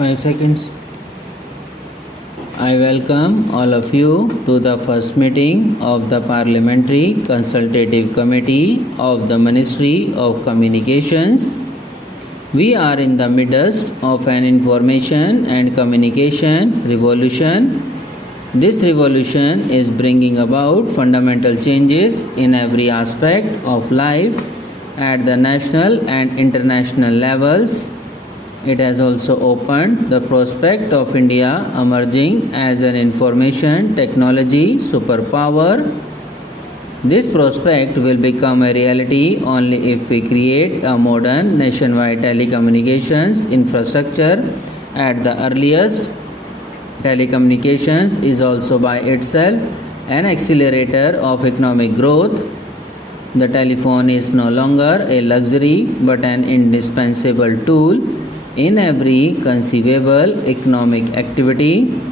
5 seconds. I welcome all of you to the first meeting of the Parliamentary Consultative Committee of the Ministry of Communications. We are in the midst of an information and communication revolution. This revolution is bringing about fundamental changes in every aspect of life at the national and international levels. It has also opened the prospect of India emerging as an information technology superpower. This prospect will become a reality only if we create a modern nationwide telecommunications infrastructure at the earliest. Telecommunications is also by itself an accelerator of economic growth. The telephone is no longer a luxury but an indispensable tool in every conceivable economic activity.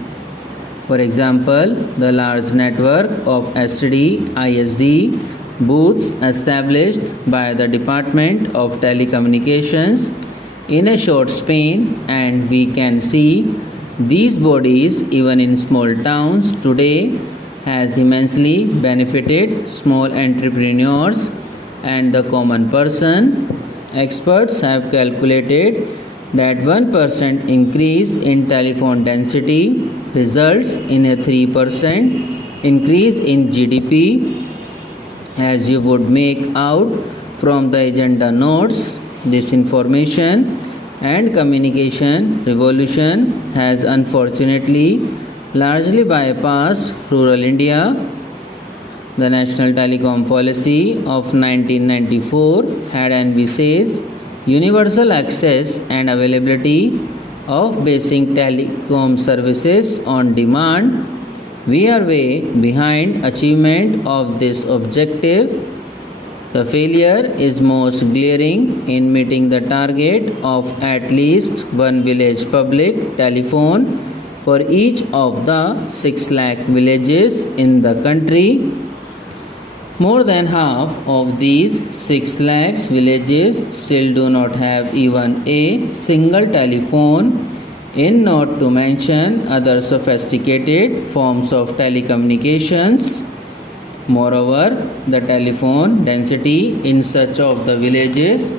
For example, the large network of STD, ISD booths established by the Department of Telecommunications in a short span, and we can see these bodies even in small towns today has immensely benefited small entrepreneurs and the common person. Experts have calculated that 1% increase in telephone density results in a 3% increase in GDP. As you would make out from the agenda notes, this information and communication revolution has unfortunately largely bypassed rural India. The National Telecom Policy of 1994 had envisaged universal access and availability of basic telecom services on demand. We are way behind achievement of this objective. The failure is most glaring in meeting the target of at least one village public telephone for each of the 6 lakh villages in the country. More than half of these 6 lakhs villages still do not have even a single telephone, in not to mention other sophisticated forms of telecommunications. Moreover, the telephone density in such of the villages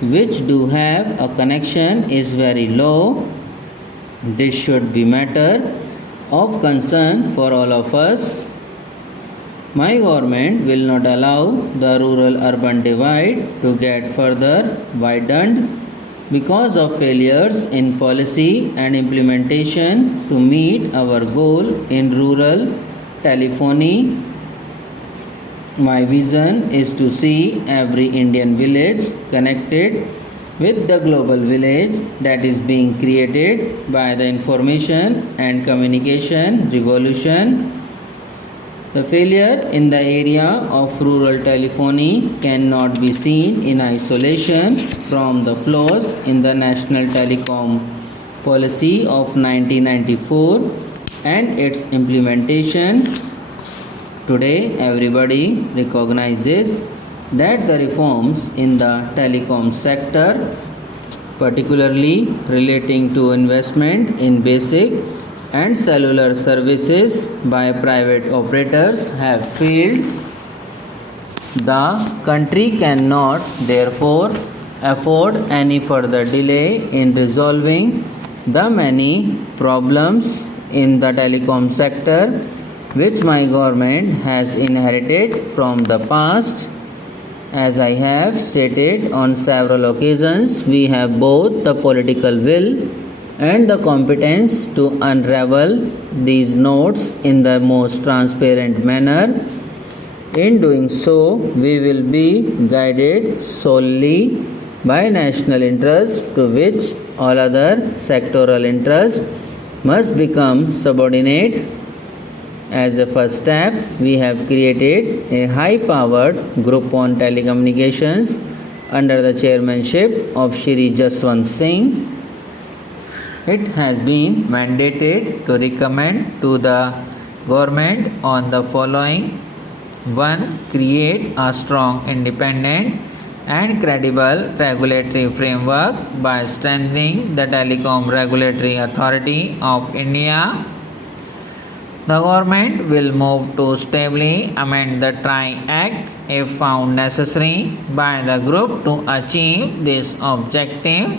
which do have a connection is very low. This should be matter of concern for all of us. My government will not allow the rural-urban divide to get further widened because of failures in policy and implementation to meet our goal in rural telephony. My vision is to see every Indian village connected with the global village that is being created by the information and communication revolution. The failure in the area of rural telephony cannot be seen in isolation from the flaws in the National Telecom Policy of 1994 and its implementation. Today, everybody recognizes that the reforms in the telecom sector, particularly relating to investment in basic and cellular services by private operators, have failed. The country cannot, therefore, afford any further delay in resolving the many problems in the telecom sector which my government has inherited from the past. As I have stated on several occasions, we have both the political will and the competence to unravel these notes in the most transparent manner. In doing so, we will be guided solely by national interest to which all other sectoral interests must become subordinate. As a first step, we have created a high-powered group on telecommunications under the chairmanship of Shri Jaswant Singh. It has been mandated to recommend to the government on the following: 1. Create a strong, independent and credible regulatory framework by strengthening the Telecom Regulatory Authority of India. The government will move to stably amend the TRAI Act if found necessary by the group to achieve this objective.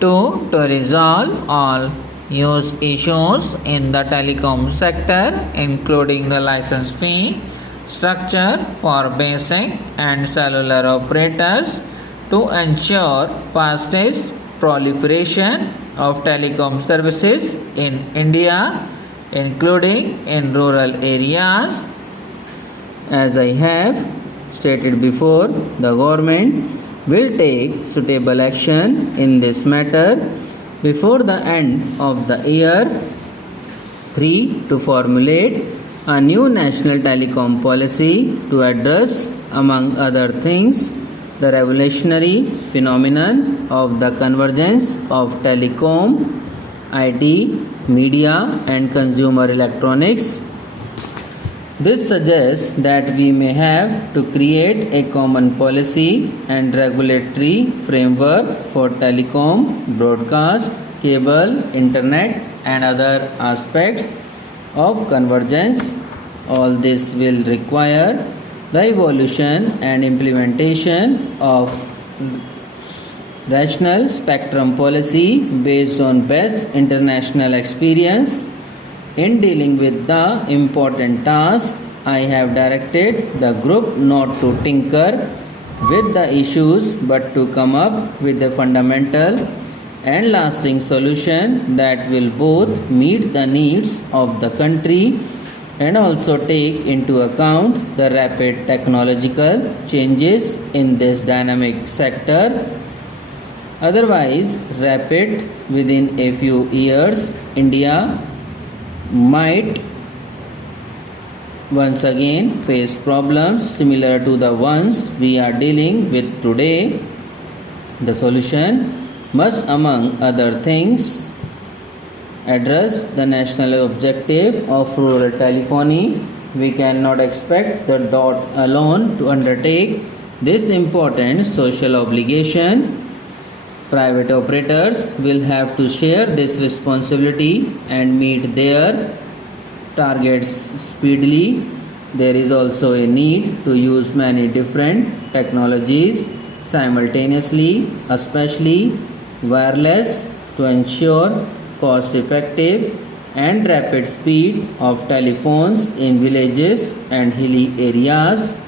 2. To resolve all use issues in the telecom sector, including the license fee structure for basic and cellular operators, to ensure fastest proliferation of telecom services in India, including in rural areas. As I have stated before, the government will take suitable action in this matter before the end of the year. 3. To formulate a new national telecom policy to address, among other things, the revolutionary phenomenon of the convergence of telecom, IT, media and consumer electronics. This suggests that we may have to create a common policy and regulatory framework for telecom, broadcast, cable, internet and other aspects of convergence. All this will require the evolution and implementation of rational spectrum policy based on best international experience. In dealing with the important task, I have directed the group not to tinker with the issues but to come up with a fundamental and lasting solution that will both meet the needs of the country and also take into account the rapid technological changes in this dynamic sector. Otherwise, rapid within a few years, India might once again face problems similar to the ones we are dealing with today. The solution must, among other things, address the national objective of rural telephony. We cannot expect the DOT alone to undertake this important social obligation. Private operators will have to share this responsibility and meet their targets speedily. There is also a need to use many different technologies simultaneously, especially wireless, to ensure cost-effective and rapid speed of telephones in villages and hilly areas.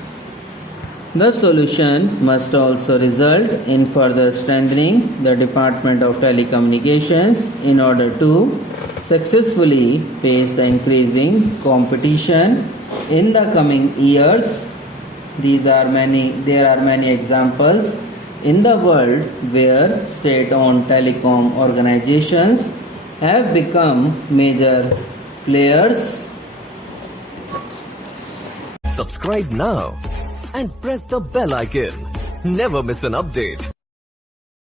The solution must also result in further strengthening the Department of Telecommunications in order to successfully face the increasing competition in the coming years. There are many examples in the world where state-owned telecom organizations have become major players. Subscribe now and press the bell icon. Never miss an update.